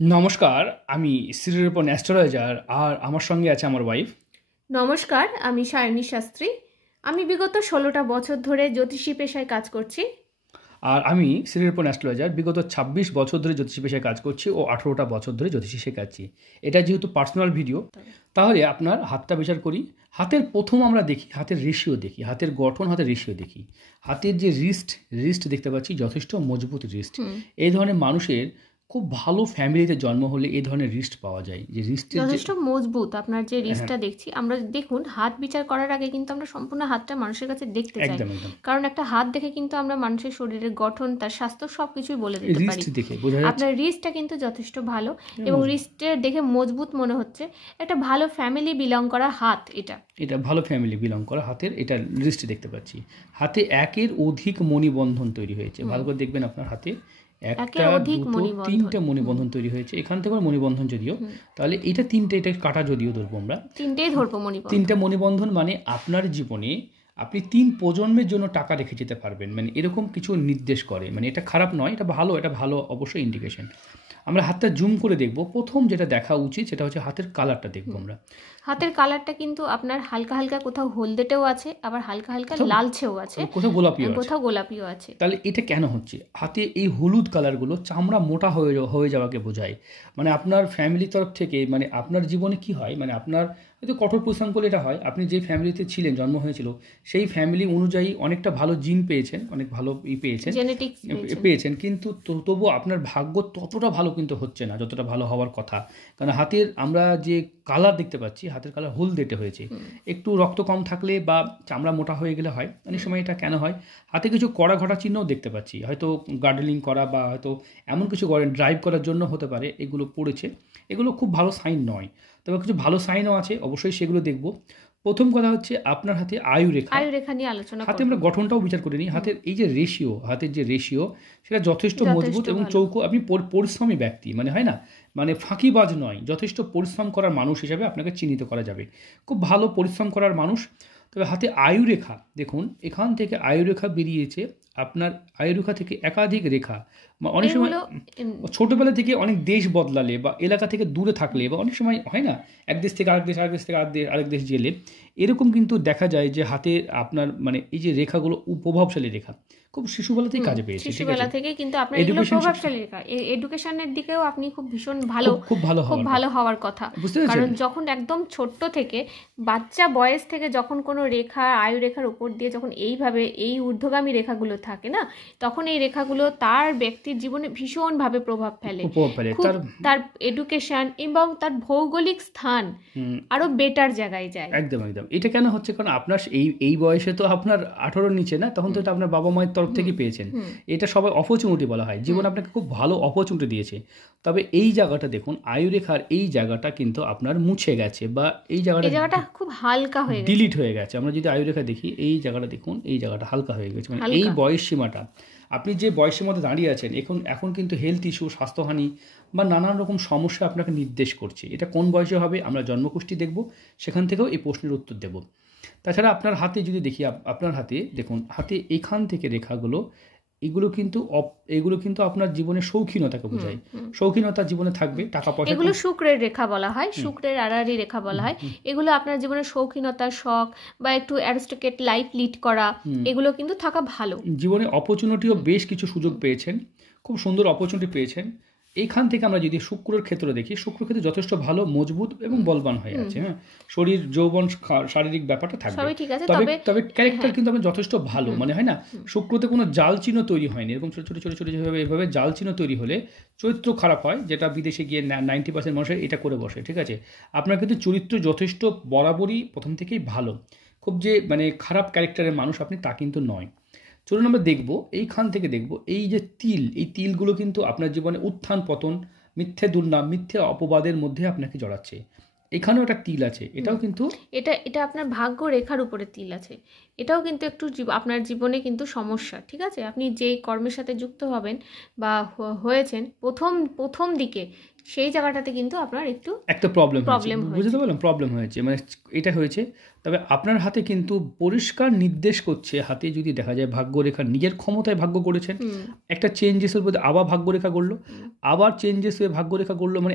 নমস্কার, আমি শ্রীরূপন অ্যাস্ট্রোলজার আর আমার সঙ্গে আছে আমার ওয়াইফ। নমস্কার, আমি সায়নী শাস্ত্রী। আমি বিগত 16টা বছর ধরে জ্যোতিষী পেশায় কাজ করছি। আর আমি শ্রীরূপন অ্যাস্ট্রোলজার বিগত 26 বছর ধরে জ্যোতিষী পেশায় কাজ করছি ও 18টা বছর ধরে জ্যোতিষী শেখাচ্ছি। এটা যেহেতু পার্সোনাল ভিডিও, তাহলে আপনার হাতটা বিচার করি। হাতের প্রথম আমরা দেখি হাতের রেশিও দেখি, হাতের গঠন, হাতের রেশিও দেখি। হাতের যে রিস্ট দেখতে পাচ্ছি যথেষ্ট মজবুত রিস্ট। এই ধরনের মানুষের খুব ভালো ফ্যামিলিতে জন্ম হলে এই ধরনের রিস্ট পাওয়া যায়, যে রিস্টের যথেষ্ট মজবুত আপনার যে রিস্টটা দেখছি আমরা। দেখুন, হাত বিচার করার আগে কিন্তু আমরা সম্পূর্ণ হাতটা মানুষের কাছে দেখতে চাই, একদম একদম কারণ একটা হাত দেখে কিন্তু আমরা মানুষের শরীরের গঠন, তার স্বাস্থ্য সবকিছুই বলে দিতে পারি। রিস্ট দেখে বোঝা যাচ্ছে আপনার রিস্টটা কিন্তু যথেষ্ট ভালো এবং রিস্টের দেখে মজবুত মনে হচ্ছে। একটা ভালো ফ্যামিলি বিলং করা হাত এটা ভালো ফ্যামিলি বিলং করা হাতের এটা রিস্ট দেখতে পাচ্ছি। হাতে একের অধিক মণিবন্ধন তৈরি হয়েছে, ভালো করে দেখবেন আপনার হাতে একটা দুটো তিনটে মণিবন্ধন তৈরি হয়েছে। এখান থেকে মণিবন্ধন যদিও, তাহলে এটা তিনটে, এটা কাটা যদিও ধরবো আমরা তিনটেই ধরবো মণিবন্ধন। তিনটা মণিবন্ধন মানে আপনার জীবনে আপনি 3 প্রজন্মের জন্য টাকা রেখে যেতে পারবেন, মানে এরকম কিছু নির্দেশ করে। মানে এটা খারাপ নয়, এটা ভালো অবশ্যই ইন্ডিকেশন। আমরা হাতটা জুম করে দেখব। প্রথম যেটা দেখা উচিত সেটা হচ্ছে হাতের কালারটা দেখবো আমরা। হাতের কালারটা কিন্তু আপনার হালকা হালকা কোথাও হলদেটেও আছে, আবার হালকা হালকা লালচেও আছে, কোথাও গোলাপিও আছে। তাহলে এটা কেন হচ্ছে? হাতে এই হলুদ কালারগুলো চামড়া মোটা হয়ে যাওয়াকে বোঝায়। মানে আপনার ফ্যামিলির তরফ থেকে, মানে আপনার জীবনে কি হয়, মানে আপনার হয়তো কঠোর পরিশ্রম করলে এটা হয়, আপনি যে ফ্যামিলিতে ছিলেন, জন্ম হয়েছিল, সেই ফ্যামিলি অনুযায়ী অনেকটা ভালো জিন পেয়েছেন, অনেক ভালো পেয়েছেন, কিন্তু তবুও আপনার ভাগ্য ততটা ভালো কিন্তু হচ্ছে না যতটা ভালো হওয়ার কথা। কারণ হাতের আমরা যে কালার দেখতে পাচ্ছি, হাতের কালার হলদেটে হয়েছে। একটু রক্ত কম থাকলে বা চামড়া মোটা হয়ে গেলে হয়। অনেক সময় এটা কেন হয়, হাতে কিছু কড়া ঘটা চিহ্নও দেখতে পাচ্ছি, হয়তো গার্ডেনিং করা বা হয়তো এমন কিছু করেন ড্রাইভ করার জন্য হতে পারে এগুলো পড়েছে। এগুলো খুব ভালো সাইন নয়, তবে কিছু ভালো সাইনও আছে, অবশ্যই সেগুলো দেখব। প্রথম কথা হচ্ছে আপনার হাতে আয়ু রেখা নিয়ে আলোচনা। হাতে আমরা গঠনটাও বিচার করে নিই। হাতের এই যে রেশিও, হাতের যে রেশিও সেটা যথেষ্ট মজবুত এবং চৌকো। আপনি পরিশ্রমী ব্যক্তি, মানে হয় না, মানে ফাঁকিবাজ নয়, যথেষ্ট পরিশ্রম করার মানুষ হিসাবে আপনাকে চিহ্নিত করা যাবে। খুব ভালো পরিশ্রম করার মানুষ। তবে হাতে আয়ুরেখা দেখুন, এখান থেকে আয়ুরেখা বেরিয়েছে। আপনার আয়ুরেখা থেকে একাধিক রেখা, অনেক সময় ছোটবেলা থেকে অনেক দেশ বদলালে বা এলাকা থেকে দূরে থাকলে, বা অনেক সময় হয় না এক দেশ থেকে আরেক দেশ গেলে, এরকম কিন্তু দেখা যায় যে হাতে আপনার মানে এই যে রেখাগুলো প্রভাবশালী রেখা, খুব শিশুবেলা থেকে কাজে পেয়েছে। শিশুবেলা থেকে কিন্তু আপনার এগুলো প্রভাবশালী রেখা। এডুকেশনের দিকেও আপনি খুব ভীষণ খুব ভালো হওয়ার কথা। কারণ যখন একদম ছোট্ট থেকে বাচ্চা বয়স থেকে যখন কোনো রেখা আয়ু রেখার উপর দিয়ে যখন এইভাবে এই ঊর্ধ্বগামী রেখাগুলো থাকে না, তখন এই রেখাগুলো তার ব্যক্তির জীবনে ভীষণভাবে প্রভাব ফেলে। তার এডুকেশন এবং তার ভৌগোলিক স্থান আরো বেটার জায়গায় যায়। একদম এটা কেন হচ্ছে, কারণ আপনার এই বয়সে তো আপনার 18 নিচে না, তখন তো এটা আপনার বাবা মায়ের তরফ থেকে পেয়েছেন। এটা সবাই অপরচুনিটি বলা হয়, জীবন আপনাকে খুব ভালো অপরচুনিটি দিয়েছে। তবে এই জায়গাটা দেখুন, আয়ুরেখার এই জায়গাটা কিন্তু আপনার মুছে গেছে, বা এই জায়গাটা খুব হালকা হয়ে গেছে, ডিলিট হয়ে গেছে। আমরা যদি আয়ুরেখা দেখি, এই জায়গাটা দেখুন, এই জায়গাটা হালকা হয়ে গেছে। মানে এই বয়স সীমাটা, আপনি যে বয়সের মধ্যে দাঁড়িয়ে আছেন এখন কিন্তু হেলথ ইস্যু, স্বাস্থ্যহানি বা নানান রকম সমস্যা আপনাকে নির্দেশ করছে। এটা কোন বয়সে হবে আমরা জন্মকুষ্টি দেখব, সেখান থেকেও এই প্রশ্নের উত্তর দেব। তাছাড়া আপনার হাতে যদি দেখি, আপনার হাতে দেখুন, হাতে এখান থেকে রেখাগুলো, এগুলো কিন্তু আপনার জীবনে শৌখিনতাকে বোঝায়। শৌখিনতা জীবনে থাকবে, টাকা পয়সা। এগুলো শুক্রের রেখা বলা হয়, শুক্রের আড়াআড়ি রেখা বলা হয়। এগুলো আপনার জীবনে শৌখিনতা, শখ বা একটু অ্যারিস্টোক্রেট লাইফ লিড করা, এগুলো কিন্তু থাকা ভালো। জীবনে অপরচুনিটিও বেশ কিছু সুযোগ পেয়েছেন, খুব সুন্দর অপরচুনিটি পেয়েছেন। এইখান থেকে আমরা যদি শুক্রের ক্ষেত্রে দেখি, শুক্র ক্ষেত্রে যথেষ্ট ভালো, মজবুত এবং বলবান হয়ে আছে। হ্যাঁ, শরীর, যৌবন, শারীরিক ব্যাপারটা থাকবে, তবে ক্যারেক্টার কিন্তু আপনার যথেষ্ট ভালো, মানে হয় না, শুক্রতে কোনো জাল চিহ্ন তৈরি হয়নি। এরকম ছোট ছোট এভাবে জাল চিহ্ন তৈরি হলে চরিত্র খারাপ হয়, যেটা বিদেশে গিয়ে 90% মানুষের এটা করে বসে। ঠিক আছে, আপনার কিন্তু চরিত্র যথেষ্ট বরাবরই প্রথম থেকেই ভালো, খুব যে মানে খারাপ ক্যারেক্টারের মানুষ আপনি তা কিন্তু নয়। চলুন আমরা দেখব, এইখান থেকে দেখব এই যে এই তিলগুলো কিন্তু আপনার জীবনে উত্থান পতন, মিথ্যে দুর্নাম, মিথ্যে অপবাদের মধ্যে আপনাকে জড়াচ্ছে। এখানেও একটা তিল আছে, এটাও কিন্তু এটা আপনার ভাগ্য রেখার উপরে তিল আছে। এটাও কিন্তু একটু আপনার জীবনে কিন্তু সমস্যা। ঠিক আছে, আপনি যেই কর্মের সাথে যুক্ত হবেন বা হয়েছেন প্রথম দিকে সেই জায়গাটাতে কিন্তু আপনার একটা প্রবলেম বুঝতে পারলাম, প্রবলেম হয়েছে, মানে এটা হয়েছে। তবে আপনার হাতে কিন্তু পরিষ্কার নির্দেশ করছে, হাতে যদি দেখা যায় ভাগ্যরেখা নিজের ক্ষমতায় ভাগ্য করেছেন, একটা চেঞ্জেসের মধ্যে আবার ভাগ্যরেখা করলো, আবার চেঞ্জেস হয়ে ভাগ্যরেখা করলো, মানে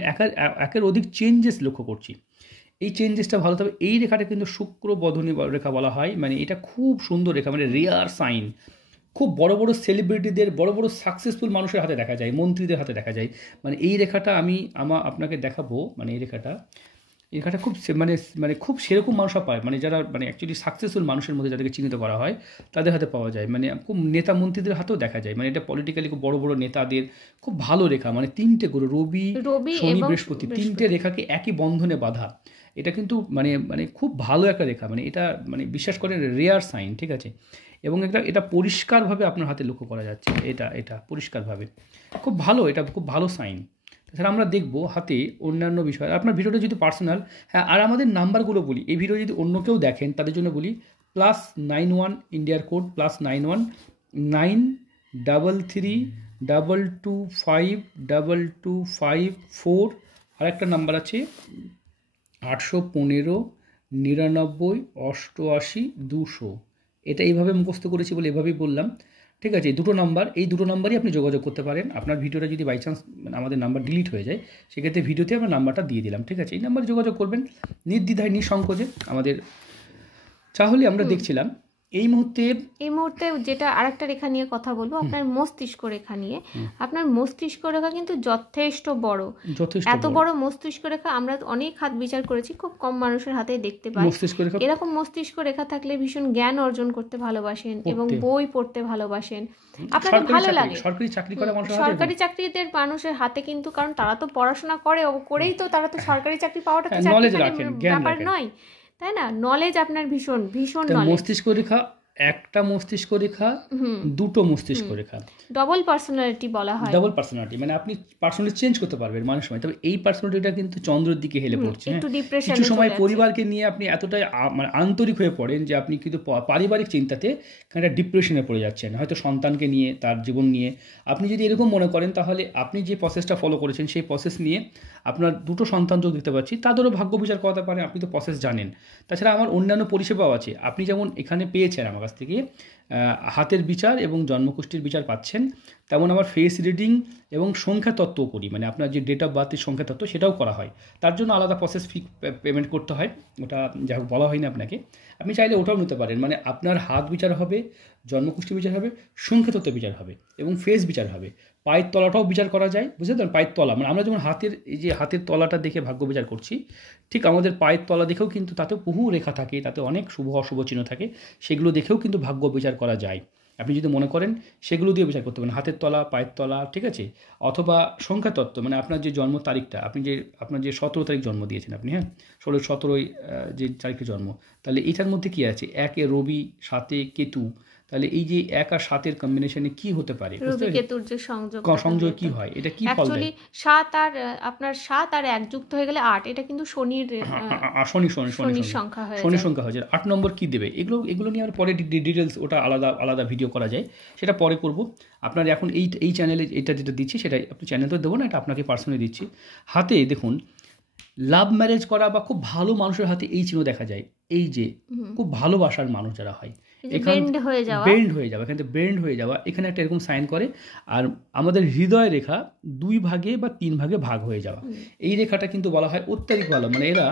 একের অধিক চেঞ্জেস লক্ষ্য করছি। এই চেঞ্জেসটা ভালো। তবে এই রেখাটা কিন্তু শুক্র বধনী রেখা বলা হয়, মানে এটা খুব সুন্দর রেখা, মানে রেয়ার সাইন। খুব বড় বড় সেলিব্রিটিদের, বড় বড় সাকসেসফুল মানুষের হাতে দেখা যায়, মন্ত্রীদের হাতে দেখা যায়। মানে এই রেখাটা আমি আপনাকে দেখাবো, মানে এই রেখাটা খুব মানে খুব সেরকম মানুষরা পায়, মানে যারা মানে অ্যাকচুয়ালি সাকসেসফুল মানুষের মধ্যে যাদেরকে চিহ্নিত করা হয় তাদের হাতে পাওয়া যায়, মানে খুব নেতা মন্ত্রীদের হাতেও দেখা যায়। মানে এটা পলিটিক্যালি খুব বড় বড় নেতাদের খুব ভালো রেখা, মানে 3টে গ্রহ রবি শনি বৃহস্পতি 3টে রেখাকে একই বন্ধনে বাঁধা। এটা কিন্তু মানে খুব ভালো একটা রেখা, মানে এটা মানে বিশ্বাস করেন রেয়ার সাইন, ঠিক আছে। এবং এটা পরিষ্কারভাবে আপনার হাতে লক্ষ্য করা যাচ্ছে, এটা পরিষ্কারভাবে খুব ভালো, এটা খুব ভালো সাইন। তাছাড়া আমরা দেখবো হাতে অন্যান্য বিষয়। আপনার ভিডিওটা যদি পার্সোনাল, হ্যাঁ, আর আমাদের নাম্বারগুলো বলি, এই ভিডিও যদি অন্য কেউ দেখেন তাদের জন্য বলি +91 ইন্ডিয়ার কোড +91 933225225 আর একটা নাম্বার আছে 815 99 88 200। এটা এইভাবে মুখস্থ করেছি বলে এভাবেই বললাম, ঠিক আছে। এই দুটো নাম্বারই আপনি যোগাযোগ করতে পারেন। আপনার ভিডিওটা যদি বাই চান্স আমাদের নাম্বার ডিলিট হয়ে যায়, সেক্ষেত্রে ভিডিওতে আমরা নাম্বারটা দিয়ে দিলাম, ঠিক আছে। এই নাম্বারে যোগাযোগ করবেন নির্দ্বিধায়, নিঃসংকোচে আমাদের। তাহলে আমরা দেখছিলাম এই মুহূর্তে যেটা আরেকটা রেখা নিয়ে কথা বলবো, আপনার মস্তিষ্ক রেখা নিয়ে। আপনার মস্তিষ্ক রেখা কিন্তু যথেষ্ট বড়, এত বড় মস্তিষ্ক রেখা আমরা অনেক হাত বিচার করেছি, খুব কম মানুষের হাতে দেখতে পাই। এরকম মস্তিষ্ক রেখা থাকলে ভীষণ জ্ঞান অর্জন করতে ভালোবাসেন এবং বই পড়তে ভালোবাসেন, আপনাকে ভালো লাগে। সরকারি চাকরিদের মানুষের হাতে কিন্তু, কারণ তারা তো পড়াশোনা করেই তো তারা তো সরকারি চাকরি পাওয়াটা তো ব্যাপার নয়, তাই না? নলেজ আপনার ভীষণ নলেজ। মস্তিষ্ক রেখা, একটা মস্তিষ্ক রেখা, দুটো মস্তিষ্ক রেখা, ডাবল পার্সোনালিটি বলা হয়। ডাবল পার্সোনালিটি মানে আপনি পার্সোনালিটি চেঞ্জ করতে পারবেন মানুষ সময়। তবে এই পার্সোনালিটিটা কিন্তু চন্দ্রের দিকে হেলে পড়ছে, কিছু সময় পরিবারকে নিয়ে আপনি এতটাই মানে আন্তরিক হয়ে পড়েন যে আপনি কিন্তু পারিবারিক চিন্তাতে একটা ডিপ্রেশনে পড়ে যাচ্ছেন, হয়তো সন্তানকে নিয়ে, তার জীবন নিয়ে। আপনি যদি এরকম মনে করেন, তাহলে আপনি যে প্রসেসটা ফলো করেছেন সেই প্রসেস নিয়ে আপনার দুটো সন্তান যোগ দিতে পারছি, তাদেরও ভাগ্য বিচার করাতে পারেন, আপনি তো প্রসেস জানেন। তাছাড়া আমার অন্যান্য পরিষেবাও আছে, আপনি যেমন এখানে পেয়েছেন আমার কাছ থেকে হাতের বিচার এবং জন্মকুষ্ঠির বিচার পাচ্ছেন, তেমন আমার ফেস রিডিং এবং সংখ্যা তত্ত্বও করি, মানে আপনার যে ডেট অফ বার্থের সংখ্যা তত্ত্ব সেটাও করা হয়। তার জন্য আলাদা প্রসেস ফি পেমেন্ট করতে হয়, ওটা যা বলা হয়নি আপনাকে, আপনি চাইলে ওটাও নিতে পারেন। মানে আপনার হাত বিচার হবে, জন্মকুষ্ঠি বিচার হবে, সংখ্যা তত্ত্ব বিচার হবে এবং ফেস বিচার হবে। পায়ের তলাটাও বিচার করা যায়, বুঝতে পারেন? পায়ের তলা মানে আমরা যেমন হাতের তলাটা দেখে ভাগ্য বিচার করছি, ঠিক আমাদের পায়ের তলা দেখেও কিন্তু তাতে বহু রেখা থাকে, তাতে অনেক শুভ অশুভ চিহ্ন থাকে, সেগুলো দেখেও কিন্তু ভাগ্য বিচার করা যায়। আপনি যদি মনে করেন সেগুলো দিয়ে বিচার করতে পারেন, হাতের তলা, পায়ের তলা, ঠিক আছে। অথবা সংখ্যা তত্ত্ব, মানে আপনার যে জন্ম তারিখটা, আপনার যে 17 তারিখ জন্ম দিয়েছেন আপনি, হ্যাঁ, 17 যে তারিখে জন্ম, তাহলে এটার মধ্যে কি আছে? 1 রবি, 7 কেতু, তাহলে এই যে 1 আর 7 শনে কি হতে পারে? রবি কেতুর যে সংযোগ কি হয়, এটা কি ফল দেয়? 7 আর আপনার 7 আর 1 যুক্ত হয়ে গেলে 8, এটা কিন্তু শনির সংখ্যা হয়, শনির সংখ্যা হয়। 8 নম্বর কি দেবে? এগুলো নিয়ে আমরা পরে ডিটেলস, ওটা আলাদা ভিডিও করা যায়, সেটা পরে করব। আপনার এখন এই চ্যানেলে এটা যেটা দিচ্ছি, সেটা আপনি চ্যানেল তো দেবো না, এটা আপনাকে পার্সোনালি দিচ্ছি। হাতে দেখুন, লাভ ম্যারেজ করা বা খুব ভালো মানুষের হাতে এই চিহ্ন দেখা যায়, এই যে খুব ভালোবাসার মানুষ যারা হয়, বেন্ড হয়ে যাওয়া, এখান থেকে বেন্ড হয়ে যাওয়া, এখানে একটা এরকম সাইন করে। আর আমাদের হৃদয় রেখা 2 ভাগে বা 3 ভাগে ভাগ হয়ে যাওয়া, এই রেখাটা কিন্তু বলা হয় অত্যাধিক ভালো, মানে এরা,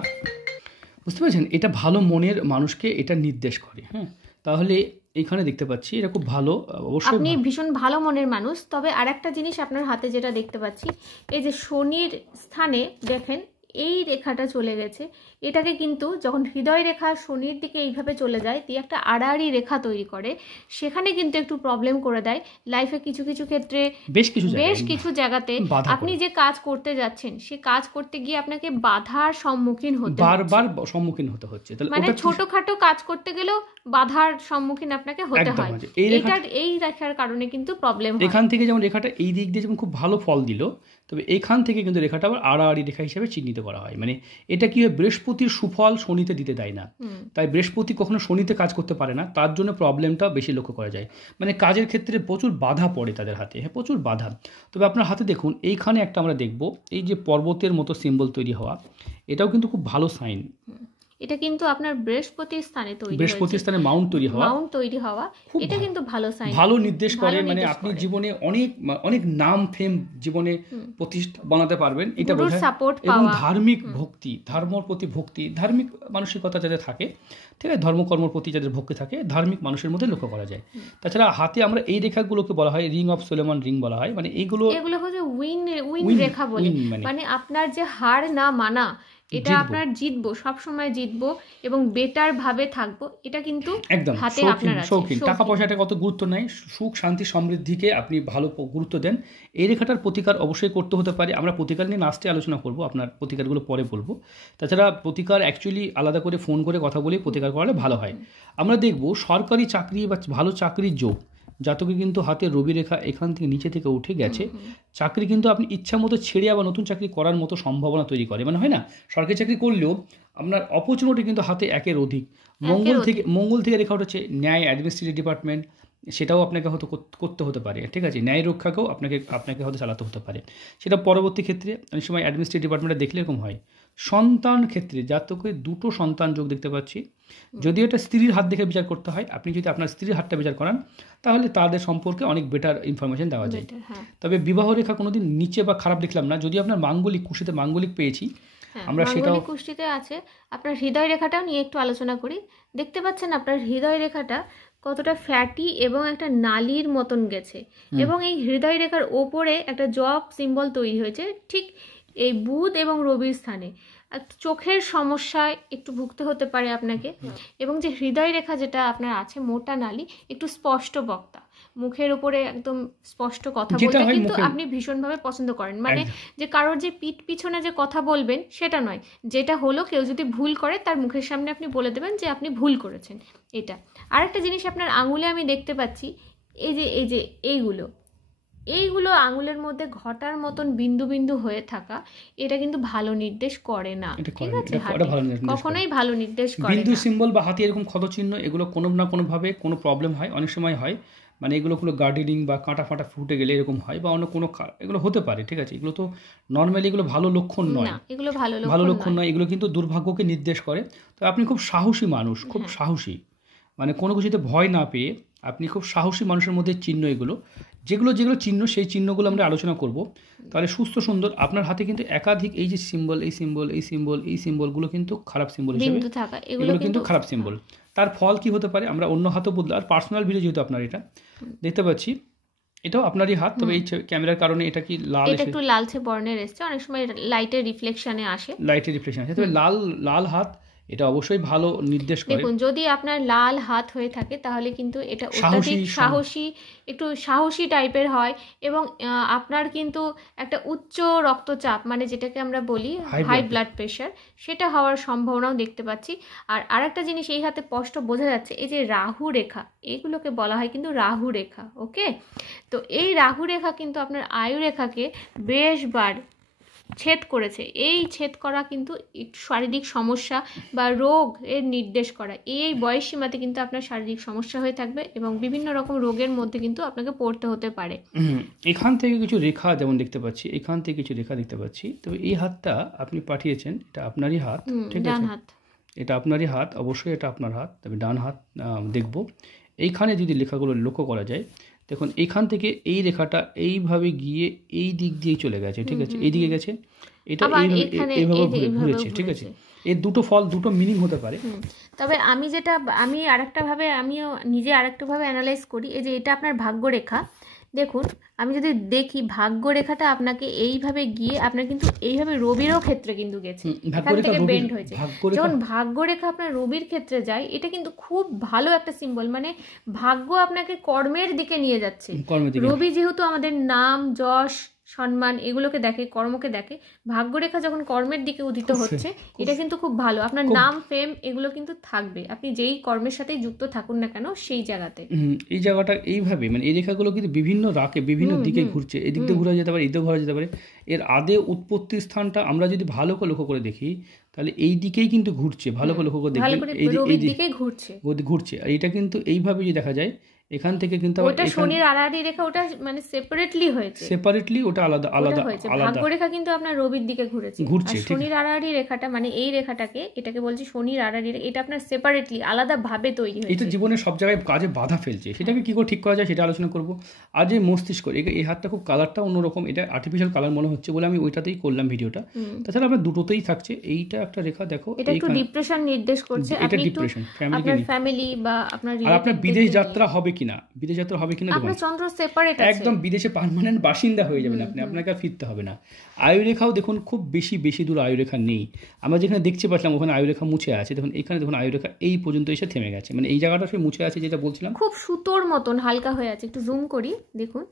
বুঝতে পেরেছেন, এটা ভালো মনের মানুষকে এটা নির্দেশ করে। হ্যাঁ, তাহলে এইখানে দেখতে পাচ্ছি এটা খুব ভালো, অবশ্যই আপনি ভীষণ ভালো মনের মানুষ। তবে আরেকটা জিনিস আপনার হাতে যেটা দেখতে পাচ্ছি, এই যে শনির স্থানে দেখেন এই রেখাটা চলে গেছে, এটাকে কিন্তু যখন হৃদয় রেখা শনির দিকে এইভাবে চলে যায়, দিয়ে একটা আড়াআড়ি রেখা তৈরি করে, সেখানে কিন্তু একটু প্রবলেম করে দেয় লাইফে। কিছু ক্ষেত্রে বেশ কিছু জায়গাতে আপনি যে কাজ করতে যাচ্ছেন, সে কাজ করতে গিয়ে আপনাকে বাধার সম্মুখীন হতে হচ্ছে। মানে ছোটখাটো কাজ করতে গেলেও বাধার সম্মুখীন আপনাকে হতে হয়। এই রেখার কারণে কিন্তু প্রবলেম হয়। এখান থেকে যেমন রেখাটা এই দিক দিয়ে যেমন খুব ভালো ফল দিল, তবে এখান থেকে কিন্তু রেখাটা আবার আড়াআড়ি রেখা হিসেবে চিহ্নিত শনিতে করা হয়। মানে এটা কি হয়, বৃহস্পতির সুফল শনিতে দিতে দেয় না, তাই বৃহস্পতি কখনো শনিতে কাজ করতে পারে না, তার জন্য প্রবলেমটা বেশি লক্ষ্য করা যায়। মানে কাজের ক্ষেত্রে প্রচুর বাধা পড়ে তাদের হাতে, হ্যাঁ প্রচুর বাধা। তবে আপনার হাতে দেখুন এইখানে একটা আমরা দেখব, এই যে পর্বতের মতো সিম্বল তৈরি হওয়া, এটাও কিন্তু খুব ভালো সাইন। এটা কিন্তু আপনার বৃহস্পতির স্থানে তৈরি, বৃহস্পতির স্থানে মাউন্ট তৈরি হওয়া, এটা কিন্তু ভালো সাইন, ভালো নির্দেশ করে। মানে আপনি জীবনে অনেক অনেক নাম ফেম জীবনে প্রতিষ্ঠা বানাতে পারবেন, এটা বোঝায়। এবং ধার্মিক ভক্তি, ধর্মের প্রতি ভক্তি, ধার্মিক মানসিকতা যাদের থাকে, ঠিক আছে, ধর্মকর্মের প্রতি যাদের ভক্তি থাকে, ধার্মিক মানুষের মধ্যে লক্ষ্য করা যায়। তাছাড়া হাতে আমরা এই রেখাগুলোকে বলা হয় রিং অফ সোলোমন রিং বলা হয়। মানে এগুলো হচ্ছে উইন রেখা বলে, মানে আপনার যে হার না মানা, এটা আপনার জিতবো, সবসময় জিতবো এবং বেটার ভাবে থাকবো, এটা কিন্তু একদম হাতে আপনার আছে। শৌখিন, টাকা পয়সাটা কত গুরুত্ব নাই, সুখ শান্তি সমৃদ্ধিকে আপনি ভালো গুরুত্ব দেন। এই রেখাটার প্রতিকার অবশ্যই করতে হতে পারে। আমরা প্রতিকার নিয়ে লাস্টে আলোচনা করব, আপনার প্রতিকারগুলো পরে বলবো। তাছাড়া প্রতিকার অ্যাকচুয়ালি আলাদা করে ফোন করে কথা বলে প্রতিকার করালে ভালো হয়। আমরা দেখব সরকারি চাকরি বা ভালো চাকরির যোগ জাতকে কিন্তু হাতে রবি রেখা এখান থেকে নিচে থেকে উঠে গেছে, চাকরি কিন্তু আপনি ইচ্ছা মতো ছেড়ে আবার নতুন চাকরি করার মতো সম্ভাবনা তৈরি করে। মানে হয় না, সরকারি চাকরি করলেও আপনার অপরচুনিটি কিন্তু হাতে একের অধিক। মঙ্গল থেকে রেখা উঠেছে ন্যায়, অ্যাডমিনিস্ট্রেটিভ ডিপার্টমেন্ট, সেটাও আপনাকে হয়তো করতে হতে পারে, ঠিক আছে, ন্যায় রক্ষাকেও আপনাকে হয়তো চালাতে হতে পারে। সেটা পরবর্তী ক্ষেত্রে অনেক সময় অ্যাডমিনিস্ট্রেটিভ ডিপার্টমেন্টে দেখলে এরকম হয়। সন্তান ক্ষেত্রে জাতকে দুটো সন্তান যোগ দেখতে পাচ্ছি। যদিও এটা স্ত্রীর হাত দেখে বিচার করতে হয়, আপনি যদি আপনার স্ত্রীর হাতটা বিচার করান তাহলে তাদের সম্পর্কে অনেক বেটার ইনফরমেশন দেওয়া যায়। তবে বিবাহ রেখা কোনোদিন নিচে বা খারাপ দেখলাম না, যদি আপনার মাঙ্গলিক কুষ্ঠিতে মাঙ্গলিক পেয়েছি আমরা, সেটাও কুষ্ঠিতে আছে। আপনার হৃদয় রেখাটাও নিয়ে একটু আলোচনা করি। দেখতে পাচ্ছেন আপনার হৃদয় রেখাটা কতটা ফ্যাটি এবং একটা নালির মতন গেছে, এবং এই হৃদয় রেখার ওপরে একটা জব সিম্বল তৈরি হয়েছে, ঠিক এই বুধ এবং রবির স্থানে। চোখের সমস্যায় একটু ভুগতে হতে পারে আপনাকে, এবং যে হৃদয় রেখা যেটা আপনার আছে মোটা নালি, একটু স্পষ্ট বক্তা, মুখের উপরে একদম স্পষ্ট কথা বলতে কিন্তু আপনি ভীষণভাবে পছন্দ করেন। মানে যে কারোর যে পিঠ পিছনে যে কথা বলবেন সেটা নয়, যেটা হলো কেউ যদি ভুল করে তার মুখের সামনে আপনি বলে দেবেন যে আপনি ভুল করেছেন। এটা আরেকটা জিনিস আপনার আঙুলে আমি দেখতে পাচ্ছি, এই যে এইগুলো আঙুলের মধ্যে ঘটার মতন বিন্দু বিন্দু হয়ে থাকা, এটা কিন্তু ভালো নির্দেশ করে না, ঠিক আছে, কখনোই ভালো নির্দেশ করে না। বিন্দু সিম্বল বা হাতে এরকম ক্ষত চিহ্ন, এগুলো কোনো না কোনোভাবে কোনো প্রবলেম হয়, অনেক সময় হয়। মানে এগুলো গার্ডেনিং বা কাঁটা ফাটা ফুটে গেলে এরকম হয়, বা অন্য কোনো এগুলো হতে পারে, ঠিক আছে। এগুলো তো নর্মালি এগুলো ভালো লক্ষণ নয়, এগুলো ভালো লক্ষণ নয়, এগুলো কিন্তু দুর্ভাগ্যকে নির্দেশ করে। তো আপনি খুব সাহসী মানুষ, খুব সাহসী, মানে কোনো কিছুতে ভয় না পেয়ে আপনি খুব সাহসী মানুষের মধ্যে চিহ্ন এগুলো, যেগুলো চিহ্ন, সেই চিহ্নগুলো আমরা আলোচনা করব। তাহলে সুস্থ সুন্দর আপনার হাতে কিন্তু একাধিক এই যে সিম্বল, এই সিম্বলগুলো কিন্তু খারাপ সিম্বল হিসেবে, এগুলো কিন্তু খারাপ সিম্বল। তার ফল কি হতে পারে আমরা অন্য হাতও বলতে, আর পার্সোনাল ভিডিও যেহেতু আপনার এটা দেখতে পাচ্ছি, এটাও আপনারই হাত। তবে এই ক্যামেরার কারণে এটা কি লাল, এটা একটু লালচে বর্ণের এসেছে, অনেক সময় লাইটের রিফ্লেকশনে আসে, তবে লাল হাত এটা অবশ্যই ভালো নির্দেশ করে। দেখুন যদি আপনার লাল হাত হয়ে থাকে তাহলে কিন্তু এটা অত্যাধিক সাহসী, একটু সাহসী টাইপের হয়, এবং আপনার কিন্তু একটা উচ্চ রক্তচাপ, মানে যেটাকে আমরা বলি হাই ব্লাড প্রেশার, সেটা হওয়ার সম্ভাবনাও দেখতে পাচ্ছি। আর আরেকটা জিনিস এই হাতে স্পষ্ট বোঝা যাচ্ছে, এই যে রাহু রেখা, এগুলোকে বলা হয় কিন্তু রাহু রেখা, ওকে। তো এই রাহু রেখা কিন্তু আপনার আয়ু রেখাকে বেশবার ছেদ করেছে। এই ছেদ করা কিন্তু শারীরিক সমস্যা বা রোগ এর নির্দেশ করা। এই বয়স সীমাতে কিন্তু আপনার শারীরিক সমস্যা হয়ে থাকবে এবং বিভিন্ন রকম রোগের মধ্যে কিন্তু আপনাকে পড়তে হতে পারে। এখান থেকে কিছু রেখা যেমন দেখতে পাচ্ছি, এখান থেকে কিছু রেখা দেখতে পাচ্ছি। তবে এই হাতটা আপনি পাঠিয়েছেন, এটা আপনারই হাত, ঠিক আছে, এটা আপনারই হাত, অবশ্যই এটা আপনার হাত। তবে ডান হাত দেখব, এইখানে যদি লেখাগুলো লক্ষ্য করা যায়, দেখুন এইখান থেকে এই রেখাটা এইভাবে গিয়ে এই দিক দিয়ে চলে গেছে, ঠিক আছে, এই দিকে গেছে, এটা এইভাবে ঘুরেছে, ঠিক আছে। এর দুটো মিনিং হতে পারে। তবে আমি আমিও নিজে আরেকটা ভাবে অ্যানালাইজ করি। এই যে এটা আপনার ভাগ্য রেখা, দেখুন আমি যদি দেখি ভাগ্য রেখাটা আপনাকে এইভাবে গিয়ে আপনার কিন্তু এইভাবে রবিরও ক্ষেত্রে কিন্তু গেছে, এখান থেকে বেন্ড হয়েছে। যখন ভাগ্য রেখা আপনার রবির ক্ষেত্রে যায়, এটা কিন্তু খুব ভালো একটা সিম্বল, মানে ভাগ্য আপনাকে কর্মের দিকে নিয়ে যাচ্ছে। রবি যেহেতু আমাদের নাম যশ সম্মান এগুলোকে দেখে, কর্মকে দেখে। ভাগ্যরেখা যখন কর্মের দিকে উদিত হচ্ছে, এটা কিন্তু খুব ভালো। আপনার নাম, ফেম এগুলো কিন্তু থাকবে, আপনি যেই কর্মের সাথেই যুক্ত থাকুন না কেন সেই জায়গাতে। এই জায়গাটা এইভাবে মানে এই রেখাগুলো কিন্তু বিভিন্ন রাকে বিভিন্ন দিকে ঘুরছে, এদিক দিয়ে ঘোরা যেতে পারে, এদিকে ঘোরা যেতে পারে। এর আদে উৎপত্তি স্থানটা আমরা যদি ভালো করে লক্ষ্য করে দেখি, তাহলে এই দিকেই কিন্তু ঘুরছে, ভালো করে লক্ষ্য করে দেখবেন এই দিকেই ঘুরছে। আর এটা কিন্তু এইভাবে যদি দেখা যায়, এখান থেকে কিন্তু ওটা শনির আড়াআড়ি রেখা, ওটা মানে সেপারেটলি ওটা আলাদা হয়েছে। ভাগ্যরেখা কিন্তু আপনার রবির দিকে ঘুরছে। শনির আড়াআড়ি রেখাটা মানে এই রেখাটাকে, এটাকে বলছি শনির আড়াআড়ি, এটা আপনার সেপারেটলি আলাদা ভাবে তৈরি হয়েছে। এটা জীবনের সব জায়গায় কাজে বাধা ফেলছে, সেটাকে কি করে ঠিক করা যায় সেটা আলোচনা করব। আর যে মস্তিষ্ক, এই হাতটা খুব কালারটা অন্যরকম, এটা আর্টিফিশিয়াল কালার মনে হচ্ছে বলে আমি ওইটাতেই করলাম ভিডিওটা। তাছাড়া আপনার দুটোতেই থাকছে। এইটা একটা রেখা দেখো, এটা একটু ডিপ্রেশন নির্দেশ করছে। এটা ডিপ্রেশন, ফ্যামিলি বা আপনার বিদেশ যাত্রা হবে কিনা, আপনার চন্দ্র সেপারেট আছে, একদম বিদেশে পার্মানেন্ট বাসিন্দা হয়ে যাবেন আপনি, আপনাকে আর ফিরতে হবে না। আয়ুরেখাও দেখুন খুব বেশি দূর আয়ুরেখা নেই। আমরা যেখানে দেখতে পাচ্ছিলাম ওখানে আয়ুরেখা মুছে আছে, দেখুন এখানে দেখুন আয়ুরেখা এই পর্যন্ত এসে থেমে গেছে, মানে এই জায়গাটা সে মুছে আছে যেটা বলছিলাম, খুব সুতোর মতন হালকা হয়ে আছে। একটু জুম করি, দেখুন,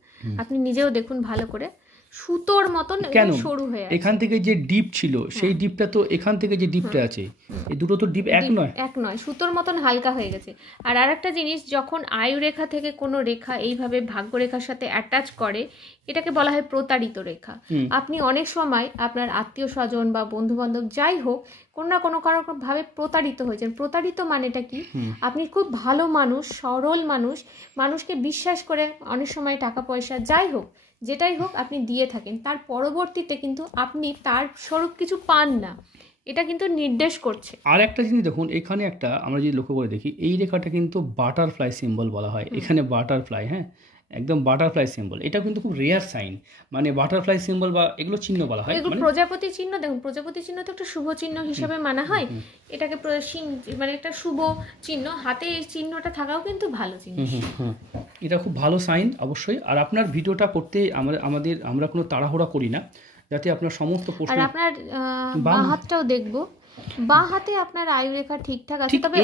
আপনি নিজেও দেখুন ভালো করে, সুতোর মতন সরু হয়ে আছে। এখান থেকে যে ডিপ ছিল সেই ডিপটা তো এখান থেকে যে ডিপটা আছে, এই দুটো তো ডিপ এক নয়, সুতোর মতন হালকা হয়ে গেছে। আর আরেকটা জিনিস, যখন আয়ুরেখা থেকে কোনো রেখা এইভাবে ভাগ্যরেখার সাথে অ্যাটাচ করে, এটাকে বলা হয় প্রতারিত রেখা। আপনি অনেক সময় আপনার আত্মীয় স্বজন বা বন্ধু বান্ধব যাই হোক, কোনো না কোনো কারো ভাবে প্রতারিত হয়েছেন। প্রতারিত মানেটা কি? আপনি খুব ভালো মানুষ, সরল মানুষ, মানুষকে বিশ্বাস করে অনেক সময় টাকা পয়সা যাই হোক, যেটাই হোক আপনি দিয়ে থাকেন, তার পরবর্তীতে কিন্তু আপনি তার স্বরূপ কিছু পান না। এটা কিন্তু নির্দেশ করছে। আর একটা জিনিস দেখুন, এখানে একটা আমরা যদি লক্ষ্য করে দেখি, এই রেখাটা কিন্তু বাটারফ্লাই সিম্বল বলা হয়। এখানে বাটারফ্লাই, হ্যাঁ, একদম বাটারফ্লাই সিম্বল। এটা কিন্তু খুব রেয়ার সাইন, মানে বাটারফ্লাই সিম্বল বা এগুলো চিহ্ন বলা হয়। এগুলো প্রজাপতি চিহ্ন, দেখুন প্রজাপতি চিহ্ন তো একটা শুভ চিহ্ন হিসেবে মানা হয়। এটাকে মানে একটা শুভ চিহ্ন, হাতে এই চিহ্নটা থাকাও কিন্তু ভালো চিহ্ন। এটা খুব ভালো সাইন অবশ্যই। আর আপনার ভিডিওটা করতে আমরা কোনো তাড়াহুড়া করি না, যাতে আপনার সমস্ত প্রশ্ন। আর আপনার বাঁ হাতটাও দেখবো, বাঁ হাতে আপনার আয়ুরেখা ঠিকঠাক আছে, তবে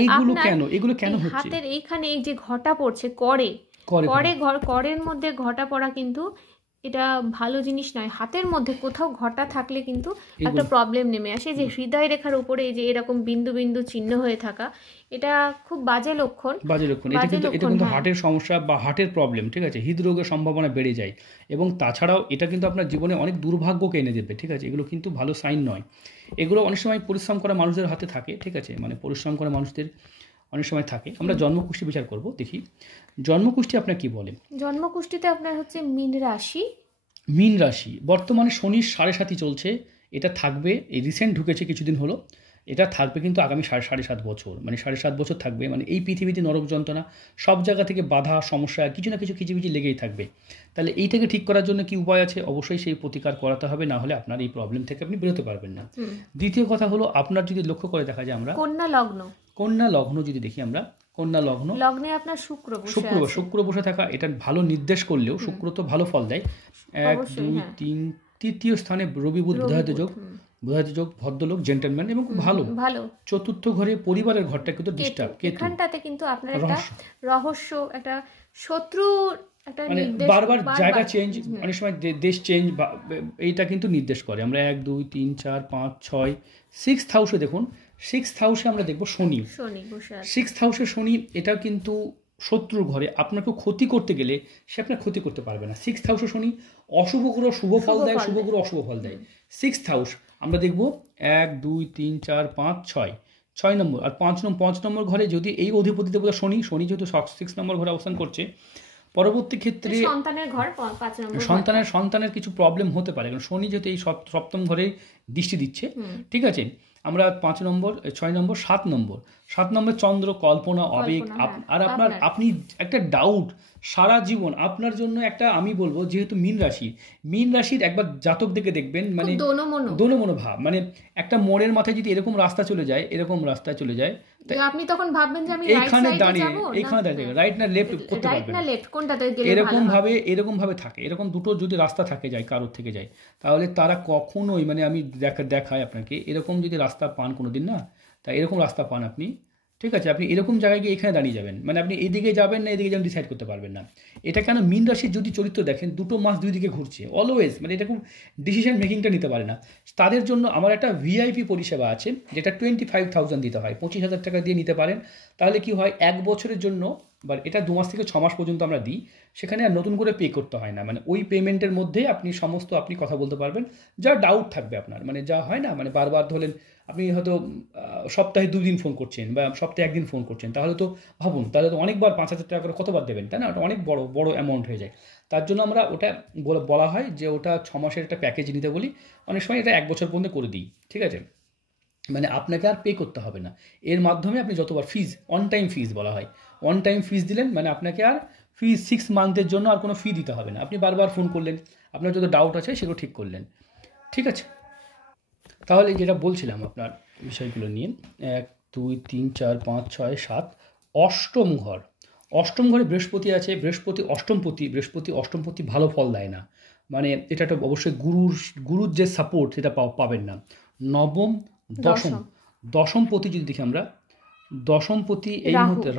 এগুলো কেন হচ্ছে? হাতের এইখানে এই যে ঘটা পড়ছে, করের মধ্যে ঘটা পড়া কিন্তু এটা ভালো জিনিস নয়। হাতের মধ্যে কোথাও ঘটা থাকলে কিন্তু একটা প্রবলেম নেমে আসে। যে হৃদয় রেখার উপরে এই যে এরকম বিন্দু বিন্দু চিহ্ন হয়ে থাকা, এটা খুব বাজে লক্ষণ। এটা কিন্তু হার্টের সমস্যা বা হার্টের প্রবলেম, ঠিক আছে, হৃদরোগের সম্ভাবনা বেড়ে যায়। এবং তাছাড়াও এটা কিন্তু আপনার জীবনে অনেক দুর্ভাগ্যকে এনে দেবে, ঠিক আছে। এগুলো কিন্তু ভালো সাইন নয়। এগুলো অনেক সময় পরিশ্রম করা মানুষদের হাতে থাকে, ঠিক আছে, মানে পরিশ্রম করা মানুষদের অনেক সময় থাকে। আমরা জন্মকুষ্টি বিচার করব, দেখি জন্মকুষ্টি আপনার কি বলে। জন্মকুষ্টিতে আপনার হচ্ছে মীন রাশি। বর্তমানে শনির 7.5 চলছে, এটা থাকবে, এই রিসেন্ট ঢুকেছে কিছুদিন হলো, এটা থাকবে কিন্তু আগামী 7.5 বছর, মানে 7.5 বছর থাকবে। মানে এই পৃথিবীতে নরক যন্ত্রণা, সব জায়গা থেকে বাধা সমস্যা কিছু না কিছু লেগেই থাকবে। তাহলে এইটাকে ঠিক করার জন্য কি উপায় আছে? অবশ্যই সেই প্রতিকার করাতে হবে, না হলে আপনার এই প্রবলেম থেকে আপনি বেরোতে পারবেন না। দ্বিতীয় কথা হলো, আপনার যদি লক্ষ্য করে দেখা যায়, আমরা কন্যা লগ্ন যদি দেখি, আমরা কন্যা লগ্নে আপনার শুক্র বসে থাকা, এটা ভালো নির্দেশ করলেও শুক্র তো ভালো ফল দেয়। 1 2 3 তৃতীয় স্থানে রবি বুধ বুধাদিত্য যোগ, ভদ্রলোক, জেন্টলম্যান এবং খুব ভালো। চতুর্থ ঘরে পরিবারের ঘরটা কিন্তু ডিস্টার্ব, এখানটাতে কিন্তু আপনার একটা রহস্য, একটা শত্রু, মানে বারবার জায়গা চেঞ্জ, অনেক সময় দেশ চেঞ্জ, এইটা কিন্তু নির্দেশ করে। আমরা 1 2 3 4 5 6 6th হাউসে দেখুন, 6th হাউসে আমরা দেখবো শনি 6th হাউসে শনি, এটা কিন্তু শত্রুর ঘরে। আপনাকে ক্ষতি করতে গেলে সে আপনার ক্ষতি করতে পারবে না। 6th হাউসে শনি অশুভ গ্রহ শুভ ফল দেয়, শুভ গ্রহ অশুভ ফল দেয়। 6th হাউস আমরা দেখবো 1 2 3 4 5 6 নম্বর। আর 5 নম্বর ঘরে যদি এই অধিপতি দেবতা শনি যেহেতু 6 নম্বর ঘরে অবস্থান করছে, পরবর্তী ক্ষেত্রে সন্তানের কিছু প্রবলেম হতে পারে, কারণ শনি যেহেতু এই 7ম ঘরে দৃষ্টি দিচ্ছে, ঠিক আছে। আমরা 5 নম্বর 6 নম্বর 7 নম্বর চন্দ্র, কল্পনা, আবেগ। আর আপনি একটা ডাউট সারা জীবন আপনার জন্য একটা, আমি বলবো যেহেতু মীন রাশির একবার জাতক দেখে দেখবেন, মানে দোনমনো ভাব, মানে একটা মোড়ের মাথায় যদি এরকম রাস্তায় চলে যায়, আপনি তখন ভাববেন যে আমি এখানে দাঁড়িয়ে রাইট না লেফট করতে পারবেন, এরকম ভাবে থাকে। এরকম দুটো যদি রাস্তা থাকে যায়, কারোর থেকে যায়, তাহলে তারা কখনোই, মানে আমি দেখাই আপনাকে, এরকম যদি রাস্তা পান কোনোদিন না, তাই এরকম রাস্তা পান আপনি, ঠিক আছে, আপনি এরকম জায়গায় গিয়ে এখানে দাঁড়িয়ে যাবেন, মানে আপনি এদিকে যাবেন না এদিকে যাবেন ডিসাইড করতে পারবেন না। এটা কেন, মীন রাশির যদি চরিত্র দেখেন দুটো মাস দুই দিকে ঘুরছে অলওয়েজ, মানে এটা খুব ডিসিশন মেকিংটা নিতে পারে না। তাদের জন্য আমার একটা ভিআইপি পরিষেবা আছে, যেটা 25,000 দিতে হয়, 25,000 টাকা দিয়ে নিতে পারেন। তাহলে কি হয়, 1 বছরের জন্য, বা এটা 2 মাস থেকে 6 মাস পর্যন্ত আমরা দিই, সেখানে আর নতুন করে পে করতে হয় না, মানে ওই পেমেন্টের মধ্যেই আপনি সমস্ত আপনি কথা বলতে পারবেন, যা ডাউট থাকবে আপনার, মানে যা হয় না, মানে বারবার ধরলেন আপনি হয়তো সপ্তাহে 2 দিন ফোন করছেন বা সপ্তাহে 1 দিন ফোন করছেন, তাহলে তো ভাবুন, তাহলে তো অনেকবার 5,000 টাকা করে কতবার দেবেন, তাই না? ওটা অনেক বড় বড় অ্যামাউন্ট হয়ে যায়। তার জন্য আমরা ওটা বলা হয় যে ওটা 6 মাসের একটা প্যাকেজ নিতে বলি, অনেক সময় এটা 1 বছর পর্যন্ত করে দিই, ঠিক আছে? মানে আপনাকে আর পে করতে হবে না, এর মাধ্যমে আপনি যতবার ফিজ, অন টাইম ফিজ বলা হয়, অন টাইম ফিজ দিলেন মানে আপনাকে আর ফিজ 6 মান্থের জন্য আর কোনো ফি দিতে হবে না, আপনি বারবার ফোন করলেন, আপনার যত ডাউট আছে সেগুলো ঠিক করলেন, ঠিক আছে? তাহলে যেটা বলছিলাম আপনার বিষয়গুলো নিয়ে, 1 2 3 4 5 6 7 অষ্টম ঘর, অষ্টম ঘরে বৃহস্পতি আছে, বৃহস্পতি অষ্টমপতি ভালো ফল দেয় না, মানে এটা একটা অবশ্যই গুরুর যে সাপোর্ট সেটা পাবেন না। নবম দশমপতি যদি দেখি আমরা, দশমপতি এই মুহূর্তে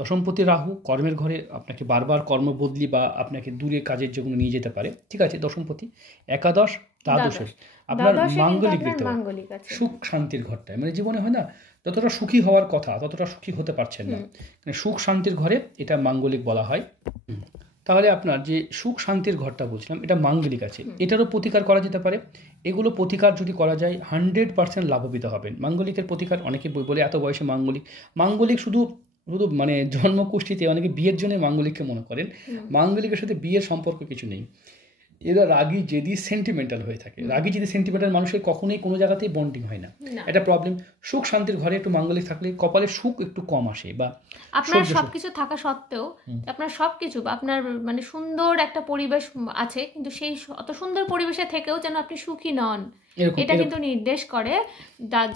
দশমপতি রাহু কর্মের ঘরে আপনাকে বারবার কর্ম বদলি বা আপনাকে দূরে কাজের জন্য নিয়ে যেতে পারে, ঠিক আছে? দশমপতি। একাদশ দ্বাদশে আপনার মাঙ্গলিক দেখতে পাবেন, সুখ শান্তির ঘরটায়, মানে জীবনে হয় না যতটা সুখী হওয়ার কথা ততটা সুখী হতে পারছেন না, মানে সুখ শান্তির ঘরে এটা মাঙ্গলিক বলা হয়। তাহলে আপনার যে সুখ শান্তির ঘরটা বলছিলাম এটা মাঙ্গলিক আছে, এটারও প্রতিকার করা যেতে পারে। এগুলো প্রতিকার যদি করা যায় 100% লাভবিত হবেন। মাঙ্গলিকের প্রতিকার অনেকে বলে এত বয়সে মাঙ্গলিক শুধু মানে জন্মকুষ্ঠিতে অনেকে বিয়ের জন্য মাঙ্গলিককে মনে করেন, মাঙ্গলিকের সাথে বিয়ের সম্পর্ক কিছু নেই। এরা রাগী জেদি সেন্টিমেন্টাল হয়ে থাকে, রাগী জেদি সেন্টিমেন্টাল মানুষের কখনোই কোনো জায়গাতেই বন্ডিং হয় না, এটা প্রবলেম। সুখ শান্তির ঘরে একটু মাঙ্গলিক থাকলে কপালে সুখ একটু কম আসে, বা আপনার সবকিছু থাকা সত্ত্বেও আপনার সবকিছু আপনার মানে সুন্দর একটা পরিবেশ আছে, কিন্তু সেই অত সুন্দর পরিবেশে থেকেও যেন আপনি সুখী নন, এটা কিন্তু নির্দেশ করে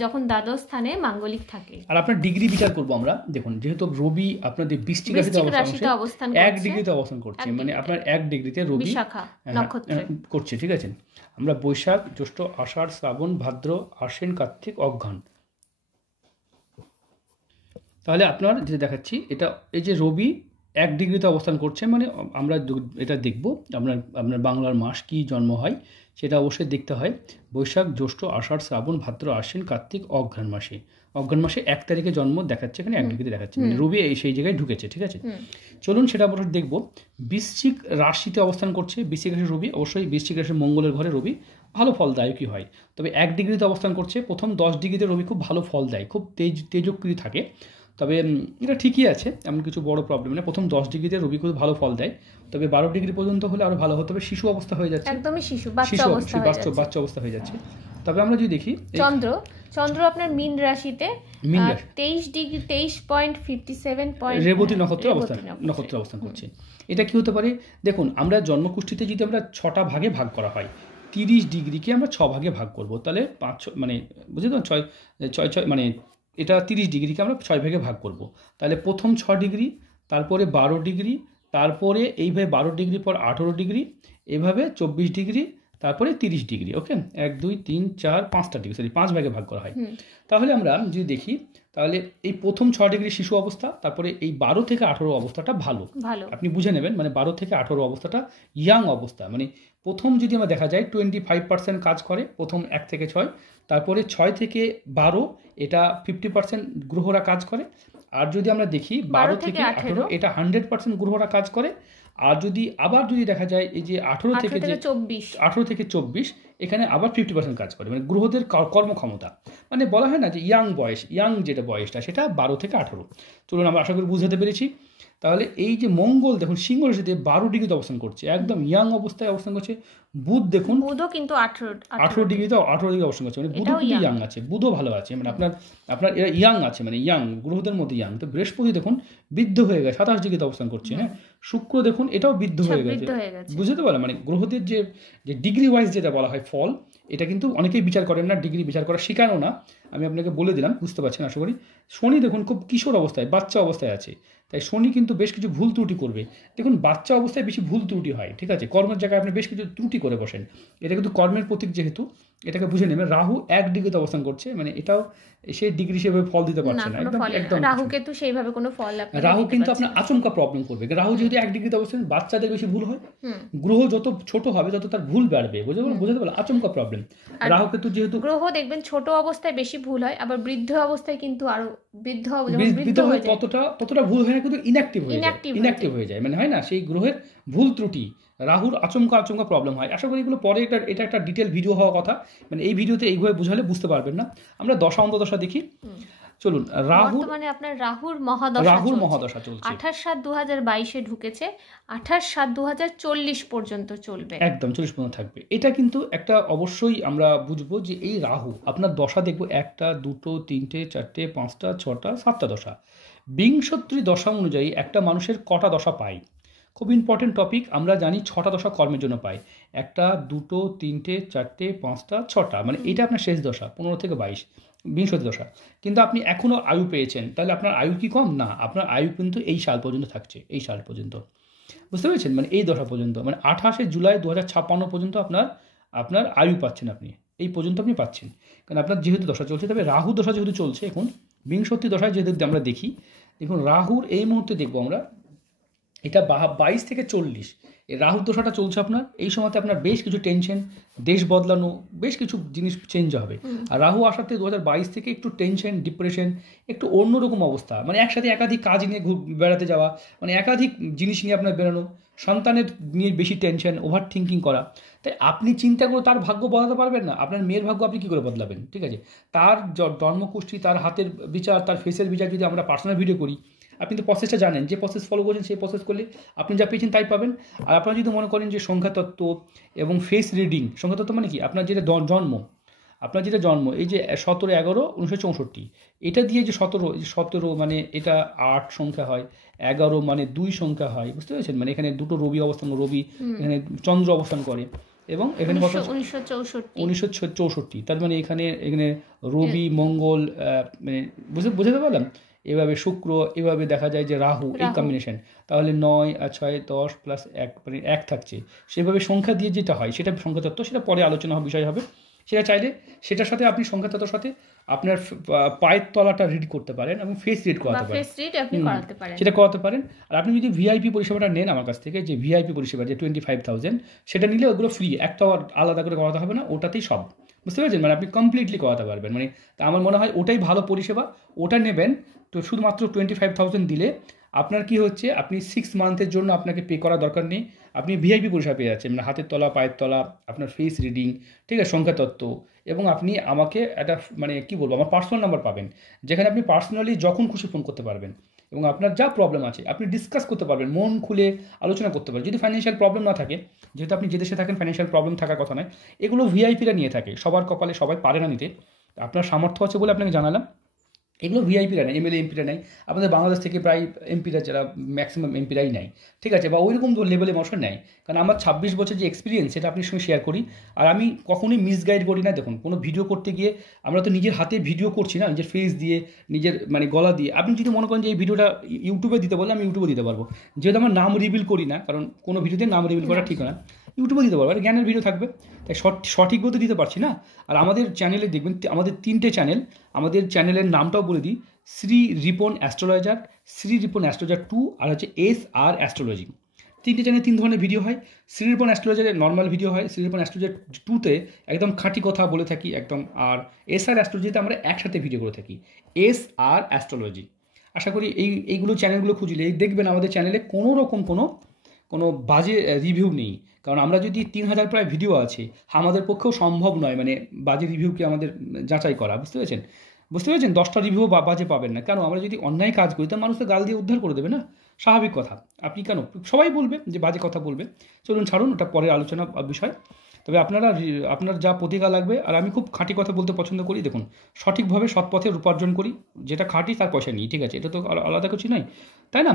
যখন দ্বাদশ স্থানে মাঙ্গলিক থাকে। আর আপনার ডিগ্রি বিচার করব আমরা, দেখুন যেহেতু রবি আপনাদের বৃশ্চিক রাশিতে অবস্থান 1 ডিগ্রিতে অবস্থান করছে, মানে আপনার 1 ডিগ্রিতে রবি বিশাখা নক্ষত্রে করছে, ঠিক আছে? আমরা বৈশাখ জ্যৈষ্ঠ আষাঢ় শ্রাবণ ভাদ্র আশ্বিন কার্তিক অঘ্রান, তাহলে আপনার যেটা দেখাচ্ছি এটা এই যে রবি 1 ডিগ্রিতে অবস্থান করছে, মানে আমরা এটা দেখব আপনার বাংলার মাস কি জন্ম হয় সেটা অবশ্যই দেখতে হয়। বৈশাখ জ্যৈষ্ঠ আষাঢ় শ্রাবণ ভাদ্র আশ্বিন কার্তিক অঘ্রান মাসে 1 তারিখে জন্ম দেখাচ্ছে, এখানে 1 ডিগ্রিতে দেখাচ্ছে, মানে রবি সেই জায়গায় ঢুকেছে, ঠিক আছে? চলুন সেটা অবশ্যই দেখব। বৃশ্চিক রাশিতে অবস্থান করছে, বৃশ্চিক রাশি রবি, অবশ্যই বৃশ্চিক রাশি মঙ্গলের ঘরে রবি ভালো ফলদায়কই হয়, তবে 1 ডিগ্রিতে অবস্থান করছে। প্রথম 10 ডিগ্রিতে রবি খুব ভালো ফল দেয়, খুব তেজস্ক্রিয় থাকে, তবে এটা ঠিকই আছে, এমন কিছু বড় প্রবলেম না। প্রথম 10 ডিগ্রিতে রবি খুব ভালো ফল দেয়, তবে 12 ডিগ্রি পর্যন্ত হলে আরও ভালো হতে হবে। শিশু অবস্থা হয়ে যাচ্ছে, একদমই বাচ্চা অবস্থা হয়ে যাচ্ছে। তবে আমরা যদি দেখি চন্দ্র আপনার মীন রাশিতে 23 ডিগ্রি 23.57 রেবতী নক্ষত্রে অবস্থান করছে। এটা কি হতে পারে, দেখুন আমরা জন্মকুষ্ঠিতে যদি আমরা 6টা ভাগে ভাগ করা হয়, 30 ডিগ্রিকে আমরা 6 ভাগে ভাগ করব, তাহলে 5 মানে বুঝলি তো, 6 মানে এটা 30 ডিগ্রিকে আমরা 6 ভাগে ভাগ করব, তাহলে প্রথম 6 ডিগ্রি, তারপরে 12 ডিগ্রি, তারপরে এইভাবে 12 ডিগ্রি পর 18 ডিগ্রি, এভাবে 24 ডিগ্রি, তারপরে 30 ডিগ্রি। ওকে, 1 2 3 4 5টা ডিগ্রি, সরি 5 ভাগে ভাগ করা হয়। তাহলে আমরা যদি দেখি, তাহলে এই প্রথম 6 ডিগ্রি শিশু অবস্থা, তারপরে এই 12 থেকে 18 অবস্থাটা ভালো, আপনি বুঝে নেবেন, মানে 12 থেকে 18 অবস্থাটা ইয়াং অবস্থা, মানে প্রথম যদি আমরা দেখা যায় 25% কাজ করে প্রথম 1 থেকে 6, তারপরে 6 থেকে 12 এটা 50% গ্রহরা কাজ করে, আর যদি আমরা দেখি 12 থেকে 18 এটা 100% গ্রহরা কাজ করে, আর যদি দেখা যায় এই যে 18 থেকে 24 এখানে আবার 50% কাজ করে, মানে গ্রহদের কর্মক্ষমতা, মানে বলা হয় না যে ইয়াং যেটা বয়সটা সেটা 12 থেকে 18। চলুন আমরা আশা করি বুঝাতে পেরেছি। তাহলে এই যে মঙ্গল দেখুন সিংহ রাশিতে 12 ডিগ্রিতে অবস্থান করছে, একদম ইয়াং অবস্থায় অবস্থান করছে। বুধ দেখুন বুধও কিন্তু 18 ডিগ্রিতে অবস্থান করছে, মানে বুধও কিন্তু ইয়াং আছে, বুধও ভালো আছে, মানে আপনার এরা ইয়াং আছে, মানে ইয়াং গ্রহদের মধ্যে ইয়াং। তো বৃহস্পতি দেখুন বৃদ্ধ হয়ে গেছে, 27 ডিগ্রিতে অবস্থান করছে, হ্যাঁ। শুক্র দেখুন এটাও বৃদ্ধ হয়ে গেছে, বুঝতে পারলাম, মানে গ্রহদের যে ডিগ্রি ওয়াইজ যেটা বলা হয় ফল, এটা কিন্তু অনেকেই বিচার করেন না, ডিগ্রি বিচার করা শেখানো না, আমি আপনাকে বলে দিলাম, বুঝতে পারছেন আশা করি। শনি দেখুন খুব কিশোর অবস্থায়, বাচ্চা অবস্থায় আছে, তাই শনি কিন্তু বেশ কিছু ভুল ত্রুটি করবে। দেখুন বাচ্চা অবস্থায় বেশি ভুল ত্রুটি হয়, ঠিক আছে, কর্মের জায়গায় আপনি বেশ কিছু ত্রুটি করে বসেন, এটা কিন্তু কর্মের প্রতীক যেহেতু, এটাকে বুঝে নেবেন। রাহু 1 ডিগ্রিতে অবস্থান করছে, মানে এটাও সেই ডিগ্রি হিসেবে ফল দিতে পারছে না, একদম রাহুকে তো সেইভাবে কোনো ফল রাহু কিন্তু আপনার আচমকা প্রবলেম করবে। রাহু যেহেতু 1 ডিগ্রিতে অবস্থান, বাচ্চাদের বেশি ভুল হয়, গ্রহ যত ছোট হবে তত তার ভুল বাড়বে, বুঝতে পারলেন? আচমকা প্রবলেম। রাহু কিন্তু যেহেতু গ্রহ দেখবেন ছোট অবস্থায় বেশি ভুল হয়, আবার বৃদ্ধ অবস্থায় কিন্তু আরো বৃদ্ধ হয় ততটা ভুল হয় না, কিন্তু ইনঅ্যাক্টিভ হয়ে যায়, মানে হয় না সেই গ্রহের ভুল ত্রুটি। রাহুর আচমকা প্রবলেম হয়। আশা করি এগুলো পরে এটা একটা ডিটেল ভিডিও হওয়া কথা, মানে এই ভিডিওতে এইভাবে বুঝালে বুঝতে পারবেন না। আমরা দশা অন্তর্দশা দেখি, চলুন। রাহু মানে আপনার রাহুর মহাদশা চলছে 28/7/2022 ঢুকেছে, 28/7/2040 পর্যন্ত চলবে, একদম 40 পর্যন্ত থাকবে। এটা কিন্তু একটা অবশ্যই আমরা বুঝবো যে এই রাহু আপনার দশা দেখবো 1টা 2টো 3টে 4টে 5টা 6টা 7টা দশা। বিংশোত্তরী দশা অনুযায়ী একটা মানুষের কটা দশা পায়, খুব ইম্পর্টেন্ট টপিক। আমরা জানি 6টা দশা কর্মের জন্য পাই, 1টা 2টো 3টে 4টে 5টা 6টা, মানে এটা আপনার শেষ দশা 15 থেকে 22 বিংশতি দশা। কিন্তু আপনি এখনও আয়ু পেয়েছেন, তাহলে আপনার আয়ু কি কম? না, আপনার আয়ু কিন্তু এই সাল পর্যন্ত থাকছে, এই সাল পর্যন্ত, বুঝতে পেরেছেন? মানে এই দশা পর্যন্ত, মানে 28শে জুলাই 2056 পর্যন্ত আপনার আয়ু পাচ্ছেন, আপনি এই পর্যন্ত আপনি পাচ্ছেন, কারণ আপনার যেহেতু দশা চলছে। তবে রাহু দশা যেহেতু চলছে এখন, বিংশতি দশায় যেহেতু আমরা দেখি, দেখুন রাহুর এই মুহূর্তে দেখবো আমরা, এটা 22 থেকে 40 এই রাহুর দশাটা চলছে আপনার। এই সময়তে আপনার বেশ কিছু টেনশন, দেশ বদলানো, বেশ কিছু জিনিস চেঞ্জ হবে। আর রাহু আসাতে 2022 থেকে একটু টেনশন, ডিপ্রেশন, একটু অন্যরকম অবস্থা, মানে একসাথে একাধিক কাজ নিয়ে বেড়াতে যাওয়া, মানে একাধিক জিনিস নিয়ে আপনার বেরোনো, সন্তানের নিয়ে বেশি টেনশন, ওভার থিঙ্কিং করা। তাই আপনি চিন্তা করে তার ভাগ্য বদলাতে পারবেন না, আপনার মেয়ের ভাগ্য আপনি কী করে বদলাবেন? ঠিক আছে, তার জন্মকুষ্ঠি, তার হাতের বিচার, তার ফেসের বিচার যদি আমরা পার্সোনাল ভিডিও করি, আপনি তো প্রসেসটা জানেন, যে প্রসেস ফলো করছেন সেই প্রসেস করলে আপনি যা পেয়েছেন তাই পাবেন। আর আপনারা যদি মনে করেন যে সংখ্যাতত্ত্ব এবং ফেস রিডিং, সংখ্যাতত্ত্ব মানে কি? আপনার যেটা জন্ম, এই যে 17/11/1964, এটা দিয়ে যে 17 মানে এটা 8 সংখ্যা হয়, 11 মানে 2 সংখ্যা হয়, বুঝতে পেরেছেন? মানে এখানে দুটো রবি এখানে চন্দ্র অবস্থান করে, এবং এখানে 1964, তার মানে এখানে রবি মঙ্গল, মানে বুঝতে পারলাম। এভাবে শুক্র, এভাবে দেখা যায় যে রাহু, এই কম্বিনেশন, তাহলে 9 আর 6 10 প্লাস 1 মানে 1 থাকছে। সেভাবে সংখ্যা দিয়ে যেটা হয় সেটা সংখ্যাতত্ত্ব, সেটা পরে আলোচনা বিষয় হবে। সেটা চাইলে সেটার সাথে আপনি সংখ্যাতত্ত্বের সাথে আপনার পায়ের তলাটা রিড করতে পারেন এবং ফেস রিড করাতে পারেন, সেটা করাতে পারেন। আর আপনি যদি ভিআইপি পরিষেবাটা নেন আমার কাছ থেকে, যে ভিআইপি পরিষেবা যে 25,000, সেটা নিলে ওগুলো ফ্রি, একটাও আলাদা করে করাতে হবে না, ওটাতেই সব, বুঝতে পেরেছেন? মানে আপনি কমপ্লিটলি করাতে পারবেন। মানে তা আমার মনে হয় ওটাই ভালো পরিষেবা, ওটা নেবেন। তো শুধুমাত্র 25,000 দিলে আপনার কি হচ্ছে, আপনি 6 মান্থের জন্য আপনাকে পে করার দরকার নেই, আপনি ভিআইপি পরিষেবা পেয়ে যাচ্ছেন, মানে হাতের তলা, পায়ের তলা, আপনার ফেস রিডিং, ঠিক আছে, সংখ্যাতত্ত্ব, এবং আপনি আমাকে একটা মানে কি বলবো, আমার পার্সোনাল নাম্বার পাবেন, যেখানে আপনি পার্সোনালি যখন খুশি ফোন করতে পারবেন, এবং আপনার যা প্রবলেম আছে আপনি ডিসকাস করতে পারবেন, মন খুলে আলোচনা করতে পারবেন। যদি ফাইন্যান্সিয়াল প্রবলেম না থাকে, যেহেতু আপনি যে দেশে থাকেন ফাইন্যান্সিয়াল প্রবলেম থাকার কথা নয়, এগুলো ভিআইপিরা নিয়ে থাকে, সবার কপালে সবাই পারে না নিতে, আপনার সামর্থ্য আছে বলে আপনাকে জানালাম। এগুলো ভিআইপিরা নেয়, এমএলএ এমপিরা নেয়, আপনাদের বাংলাদেশ থেকে প্রায় এমপিরা, যারা ম্যাক্সিমাম এমপিরাই নেয়, ঠিক আছে, বা ওইরকম লেভেলে মশন নেয়। কারণ আমার 26 বছর যে এক্সপিরিয়েন্স, সেটা আপনার সঙ্গে শেয়ার করি। আর আমি কখনোই মিসগাইড করি না। দেখুন, কোনো ভিডিও করতে গিয়ে আমরা তো নিজের হাতে ভিডিও করছি না, নিজের ফেস দিয়ে, নিজের মানে গলা দিয়ে। আপনি যদি মনে করেন যে এই ভিডিওটা ইউটিউবে দিতে বলে, আমি ইউটিউবে দিতে পারবো, যেহেতু আমার নাম রিভিল করি না, কারণ কোনো ভিডিওতে নাম রিভিল করা ঠিক না, ইউটিউবে দিতে পারবো, আর জ্ঞানের ভিডিও থাকবে, তাই সঠিক বলতে দিতে পারছি না। আর আমাদের চ্যানেলে দেখবেন, আমাদের 3টে চ্যানেল, আমাদের চ্যানেলের নামটাও বলে দিই, শ্রী রিপন অ্যাস্ট্রোলজার, শ্রী রিপন অ্যাস্ট্রোলজার 2, আর হচ্ছে SR অ্যাস্ট্রোলজি। 3টে চ্যানেলে 3 ধরনের ভিডিও হয়। শ্রী রিপন অ্যাস্ট্রোলজারের নর্মাল ভিডিও হয়, শ্রী রিপন অ্যাস্ট্রোলজার 2তে একদম খাঁটি কথা বলে থাকি একদম, আর SR অ্যাস্ট্রোলজিতে আমরা একসাথে ভিডিও করে থাকি, SR অ্যাস্ট্রোলজি। আশা করি এইগুলো চ্যানেলগুলো খুঁজলে দেখবেন আমাদের চ্যানেলে কোনো রকম কোনো বাজে রিভিউ নেই। কারণ আমরা যদি 3,000 প্রায় ভিডিও আছে, আমাদের পক্ষেও সম্ভব নয় মানে বাজে রিভিউকে আমাদের যাচাই করা, বুঝতে পেরেছেন? 10টা রিভিউ বাজে পাবেন না। কেন? আমরা যদি অন্যায় কাজ করি, তো মানুষ তো গাল দিয়ে উদ্ধার করে দেবে না, স্বাভাবিক কথা। আপনি কেন, সবাই বলবে যে বাজে কথা বলবে, চলুন ছাড়ুন, ওটা পরের আলোচনা বিষয়। তবে আপনার যা প্রতিকার লাগবে, আর আমি খুব খাঁটি কথা বলতে পছন্দ করি। দেখুন, সঠিকভাবে সৎ পথে উপার্জন করি, যেটা খাঁটি তার পয়সা নিই, ঠিক আছে, এটা তো আলাদা কিছু নয়, তাই না?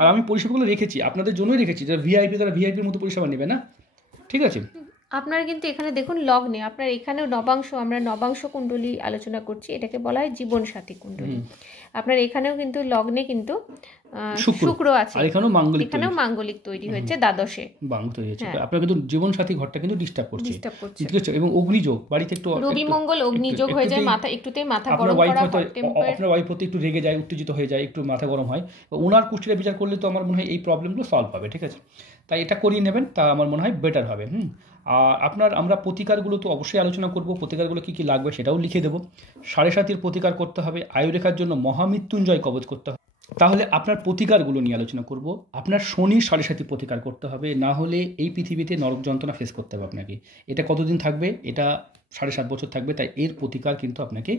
আর আমি পরিষেবাগুলো রেখেছি আপনাদের জন্যই রেখেছি, যারা ভিআইপি, তারা ভিআইপির মতো পরিষেবা নেবে না, ঠিক আছে। আপনার কিন্তু এখানে দেখুন লগ্নে আপনার এখানেও নবাংশ, আমরা নবাংশ কুণ্ডলী আলোচনা করছি, এটাকে বলা হয় জীবনসাথী কুণ্ডলী। আপনার এখানেও কিন্তু লগ্নে কিন্তু শুক্র আছে, এখানেও মাঙ্গলিক তৈরি হয়েছে, দ্বাদশে তৈরি হয়েছে। আপনার কিন্তু জীবনসাথী ঘরটা কিন্তু ডিস্টার্ব করছে এবং অগ্নিযোগ বাড়িতে একটু রবি মঙ্গল অগ্নিযোগ হয়ে যায়, মাথা একটুতেই মাথা গরম করা, আপনার ওয়াইফ হতে একটু রেগে যায়, উত্তেজিত হয়ে যায়, একটু মাথা গরম হয়। ওনার কুষ্ঠিটা বিচার করলে তো আমার মনে হয় এই প্রবলেমগুলো সলভ হবে। ঠিক আছে, তাই এটা করিয়ে নেবেন, তা আমার মনে হয় বেটার হবে। আর আমরা প্রতিকারগুলো তো অবশ্যই আলোচনা করব, প্রতিকারগুলো কী কী লাগবে সেটাও লিখে দেবো। 7.5 প্রতিকার করতে হবে, আয়ুরেখার জন্য মহামৃত্যুঞ্জয় কবচ করতে হবে। তাহলে আপনার প্রতিকারগুলো নিয়ে আলোচনা করব। আপনার শনির 7.5 প্রতিকার করতে হবে, না হলে এই পৃথিবীতে নরক যন্ত্রণা ফেস করতে হবে আপনাকে। এটা কতদিন থাকবে? এটা 7.5 বছর থাকবে, তাই এর প্রতিকার কিন্তু আপনাকে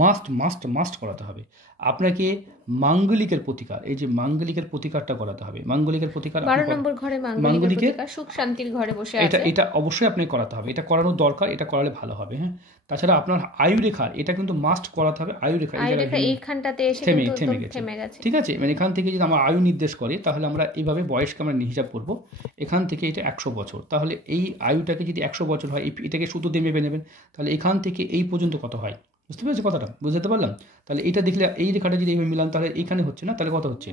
মাস্ট করাতে হবে। আপনাকে মাঙ্গলিকের প্রতিকার, এই যে মাঙ্গলিকের প্রতিকারটা করাতে হবে। মাঙ্গলিকের প্রতিকার 12 নম্বর ঘরে মাঙ্গলিকের সুখ শান্তির ঘরে বসে আছে, এটা অবশ্যই আপনাকে করাতে হবে, এটা করানোর দরকার, এটা করালে ভালো হবে। হ্যাঁ, তাছাড়া আপনার আয়ুরেখার এটা কিন্তু মাস্ট করাতে হবে। আয়ুরেখা এইখানটাতে এসে থেমে গেছে। ঠিক আছে, মানে এখান থেকে যদি আমার আয়ু নির্দেশ করে, তাহলে আমরা এইভাবে বয়সকে আমরা হিসাব করব। এখান থেকে এটা 100 বছর, তাহলে এই আয়ুটাকে যদি 100 বছর হয়, এটাকে সুতো দিয়ে মেপে নেবেন, তাহলে এখান থেকে এই পর্যন্ত কত হয়, বুঝতে পেরেছি কথাটা? বুঝতে পারলাম? তাহলে এটা দেখলে এই রেখাটা যদি এইভাবে মিলান, তাহলে এইখানে হচ্ছে না, তাহলে কত হচ্ছে?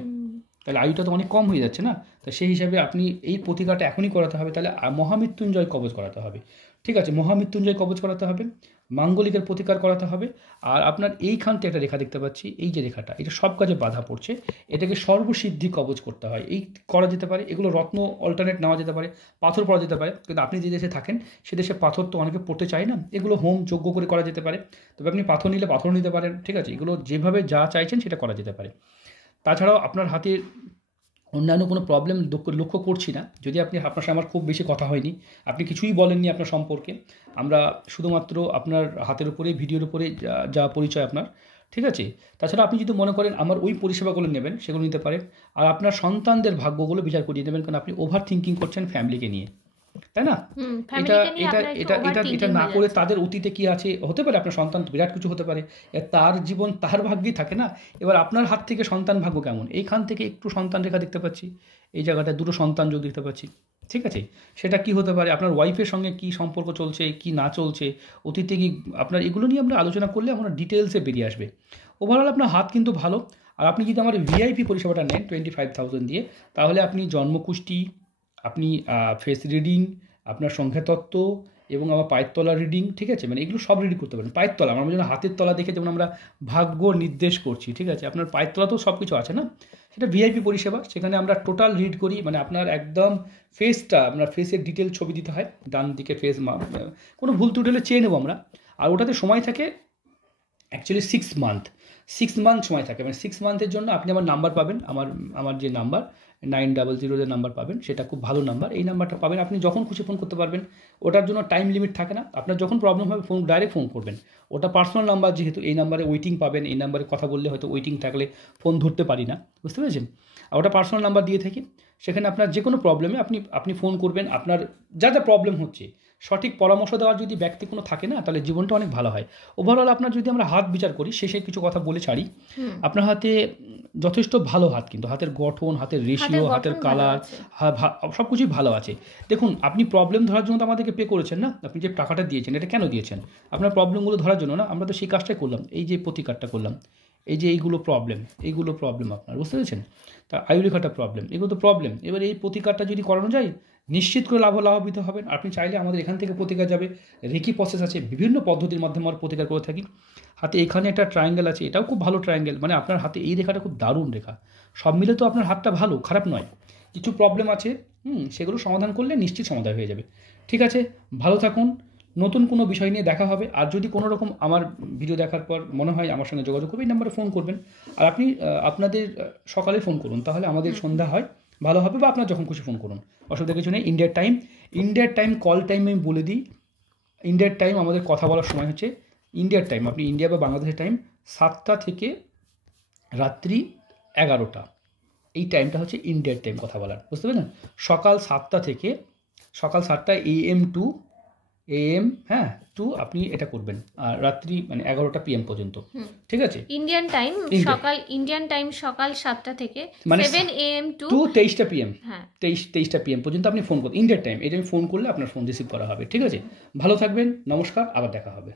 তাহলে আয়ুটা তো অনেক কম হয়ে যাচ্ছে না। তা সেই হিসাবে আপনি এই প্রতিকারটা এখনই করাতে হবে। তাহলে মহামৃত্যুঞ্জয় কবচ করাতে হবে। ঠিক আছে, মহামৃত্যুঞ্জয় কবচ করাতে হবে, মাঙ্গলিকের প্রতিকার করাতে হবে। আর আপনার এইখানতে একটা রেখা দেখতে পাচ্ছি, এই যে রেখাটা, এটা সব কাজে বাধা পড়ছে, এটাকে সর্বসিদ্ধি কবচ করতে হয়। এই করা যেতে পারে, এগুলো রত্ন অল্টারনেট নেওয়া যেতে পারে, পাথর পড়া যেতে পারে। কিন্তু আপনি যে দেশে থাকেন সে দেশে পাথর তো অনেকে পড়তে চায় না, এগুলো হোম যজ্ঞ করে করা যেতে পারে। তবে আপনি পাথর নিলে পাথর নিতে পারেন। ঠিক আছে, এগুলো যেভাবে যা চাইছেন সেটা করা যেতে পারে। তাছাড়াও আপনার হাতে অন্যান্য কোনো প্রবলেম লক্ষ্য করছি না। যদি আপনার সাথে আমার খুব বেশি কথা হয়নি, আপনি কিছুই বলেননি আপনার সম্পর্কে, আমরা শুধুমাত্র আপনার হাতের উপরে, ভিডিওর উপরে যা পরিচয় আপনার। ঠিক আছে, তাছাড়া আপনি যদি মনে করেন আমার ওই পরিষেবাগুলো নেবেন, সেগুলো নিতে পারেন। আর আপনার সন্তানদের ভাগ্যগুলো বিচার করিয়ে নেবেন, কারণ আপনি ওভার থিঙ্কিং করছেন ফ্যামিলিকে নিয়ে, তাই না? এটা না করে তাদের অতীতে কি আছে, হতে পারে আপনার সন্তান বিরাট কিছু হতে পারে, তার জীবন তার ভাগ্যেই থাকে না। এবার আপনার হাত থেকে সন্তান ভাগ্য কেমন, এইখান থেকে একটু সন্তান রেখা দেখতে পাচ্ছি, এই জায়গাটা দুটো সন্তান যোগ দেখতে পাচ্ছি। ঠিক আছে, সেটা কি হতে পারে, আপনার ওয়াইফের সঙ্গে কি সম্পর্ক চলছে, কি না চলছে, অতীতে কি আপনার, এগুলো নিয়ে আমরা আলোচনা করলে আমরা ডিটেলসে বেরিয়ে আসবে। ওভারঅল আপনার হাত কিন্তু ভালো। আর আপনি যদি আমার ভিআইপি পরিষেবাটা নেন 25,000 দিয়ে, তাহলে আপনি জন্মকুষ্টি, আপনি ফেস রিডিং, আপনার সংখ্যাতত্ত্ব এবং আমার পায়ের তলা রিডিং, ঠিক আছে, মানে এগুলো সব রিডিং করতে পারেন। পায়ের তলা, আমরা যেন হাতের তলা দেখে যেমন আমরা ভাগ্য নির্দেশ করছি, ঠিক আছে, আপনার পায়ের তলাতেও সব কিছু আছে না, সেটা ভিআইপি পরিষেবা। সেখানে আমরা টোটাল রিড করি, মানে আপনার একদম ফেসটা, আপনার ফেসের ডিটেল ছবি দিতে হয়, ডান দিকে ফেস, কোনো ভুল ত্রুটি হলে চেয়ে নেবো আমরা। আর ওটাতে সময় থাকে অ্যাকচুয়ালি 6 মান্থ সময় থাকে। মানে 6 মান্থের জন্য আপনি আমার নাম্বার পাবেন, আমার যে নাম্বার 900 নাম্বার পাবেন, সেটা খুব ভালো নাম্বার। এই নাম্বারটা পাবেন, আপনি যখন খুশি ফোন করতে পারবেন, ওটার জন্য টাইম লিমিট থাকে না। আপনার যখন প্রবলেম হবে ডাইরেক্ট ফোন করবেন। ওটা পার্সোনাল নাম্বার, যেহেতু এই নাম্বারে ওয়েটিং পাবেন, এই নাম্বারে কথা বললে হয়তো ওয়েটিং থাকলে ফোন ধরতে পারি না, বুঝতে পেরেছেন? আর ওটা পার্সোনাল নাম্বার দিয়ে থাকি, সেখানে আপনার যে কোনো প্রবলেমে আপনি ফোন করবেন। আপনার যা প্রবলেম হচ্ছে সঠিক পরামর্শ দেওয়ার যদি ব্যক্তি কোনো থাকে না, তাহলে জীবনটা অনেক ভালো হয়। ওভারঅল আপনার যদি আমরা হাত বিচার করি, শেষে কিছু কথা বলে ছাড়ি, আপনার হাতে যথেষ্ট ভালো হাত, কিন্তু হাতের গঠন, হাতের রেশিও, হাতের কালার, সব কিছুই ভালো আছে। দেখুন, আপনি প্রবলেম ধরার জন্য তো আমাদেরকে পে করেছেন না, আপনি যে টাকাটা দিয়েছেন এটা কেন দিয়েছেন? আপনার প্রবলেমগুলো ধরার জন্য না, আমরা তো সেই কাজটাই করলাম, এই যে প্রতিকারটা করলাম, এই যে এইগুলো প্রবলেম আপনার, বুঝতে পেরেছেন? তা আয়ুরেখাটা প্রবলেম, এগুলো তো প্রবলেম। এবার এই প্রতিকারটা যদি করানো যায়, নিশ্চিত করে লাভান্বিত হবেন। আপনি চাইলে আমাদের এখান থেকে প্রতিকার যাবে, রেকি প্রসেস আছে, বিভিন্ন পদ্ধতির মাধ্যমে আমরা প্রতিকার করে থাকি। হাতে এখানে একটা ট্রায়াঙ্গেল আছে, এটাও খুব ভালো ট্রায়াঙ্গেল, মানে আপনার হাতে এই রেখাটা খুব দারুণ রেখা। সব মিলে তো আপনার হাতটা ভালো, খারাপ নয়। কিছু প্রবলেম আছে, সেগুলো সমাধান করলে নিশ্চিত সমাধান হয়ে যাবে। ঠিক আছে, ভালো থাকুন, নতুন কোনো বিষয় নিয়ে দেখা হবে। আর যদি কোনো রকম আমার ভিডিও দেখার পর মনে হয় আমার সঙ্গে যোগাযোগ করবে, এই নাম্বারে ফোন করবেন। আর আপনি আপনাদের সকালে ফোন করুন, তাহলে আমাদের সন্ধ্যা হয় ভালো হবে, বা আপনার যখন খুশি ফোন করুন, অসুবিধা কিছু নেই। ইন্ডিয়ার টাইম কল টাইম আমি বলে দিই, ইন্ডিয়ার টাইম আমাদের কথা বলার সময় হচ্ছে ইন্ডিয়ার টাইম, আপনি ইন্ডিয়া বা বাংলাদেশের টাইম 7টা থেকে রাত্রি 11টা, এই টাইমটা হচ্ছে ইন্ডিয়ার টাইম কথা বলার, বুঝতে পারলেন? সকাল 7টা AM টু AM, হ্যাঁ, টু আপনি এটা করবেন, আর রাত্রি মানে 11টা PM পর্যন্ত, ঠিক আছে? ইন্ডিয়ান টাইম সকাল 7টা থেকে মানে 7 AM টু 23টা PM, হ্যাঁ 23টা PM পর্যন্ত আপনি ফোন করুন, ইন্ডিয়ান টাইম। এটা আমি ফোন করলে আপনার ফোন রিসিভ করা হবে, ঠিক আছে? ভালো থাকবেন, নমস্কার, আবার দেখা হবে।